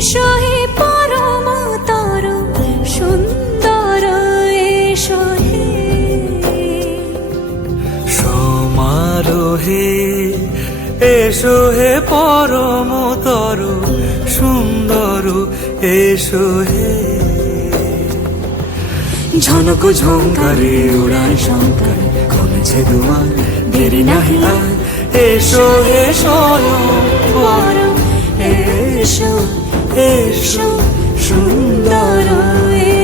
এসো হে পরমতর সুন্দর এসো হে সমারোহে এসো হে পরমতর সুন্দর এসো হে ঝনক ঝঙ্কারে উড়ায় শঙ্কর খুলছে দুয়ার দেরি নাহি আর এসো হে স্বয়ং এসো এসো সুন্দর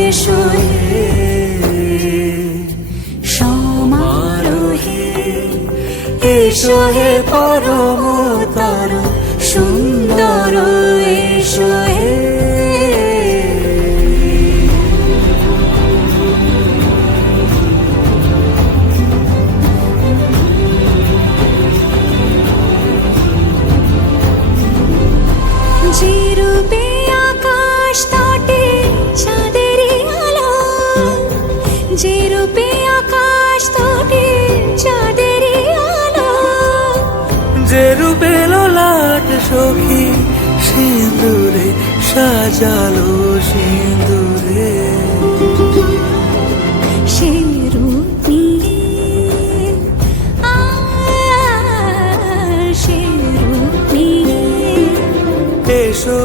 এসো হে সমারোহে এসো হে পরমতর সুন্দর এসো হে যে রূপে আকাশ তটে চাঁদেরই আলো যে রূপে আকাশ তটে চাঁদেরই আলো যে রূপে ললাট সখী সিঁদুরে সাজালো সিঁদুরে সে রূপ নিয়ে সে রূপ নিয়ে এসো